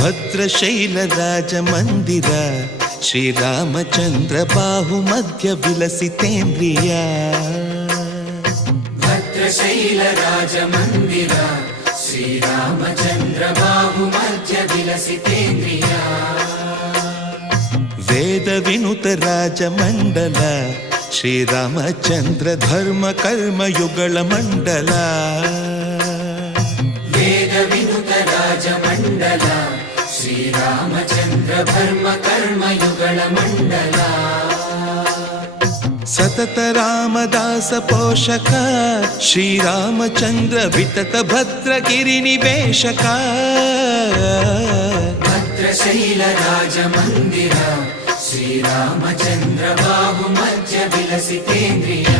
ಭದ್ರಶೈಲ ರಾಜ ಮಂದಿರ ಶ್ರೀರಾಮಚಂದ್ರ ಬಾಹು ಮಧ್ಯ ವಿಲಸಿತೇಂದ್ರಿಯ. ಭದ್ರಶೈಲ ರಾಜ ಮಂದಿರ ಶ್ರೀರಾಮಚಂದ್ರ ಬಾಹು ಮಧ್ಯ ವಿಲಸಿತೇಂದ್ರಿಯ. ವೇದ ವಿನುತ ರಾಜ ಮಂಡಲ ಶ್ರೀರಾಮಚಂದ್ರ ಧರ್ಮ ಕರ್ಮ ಯುಗಳ ಮಂಡಲ. ವೇದ ವಿನುತ ರಾಜ ಮಂಡಲ ಶ್ರೀರಾಮಚಂದ್ರ ಧರ್ಮ ಕರ್ಮ ಯುಗಳ ಮಂಡಲ. ಸತತ ರಾಮದಾಸ ಪೋಷಕ ಶ್ರೀರಾಮಚಂದ್ರ ವಿತತ ಭದ್ರಗಿರಿ ನಿವೇಶಕ. ಭದ್ರಶೈಲ ರಾಜ ಮಂದಿರ ಶ್ರೀರಾಮಚಂದ್ರ ಬಾಹು ಮಧ್ಯ ವಿಲಸಿತೇಂದ್ರಿಯ.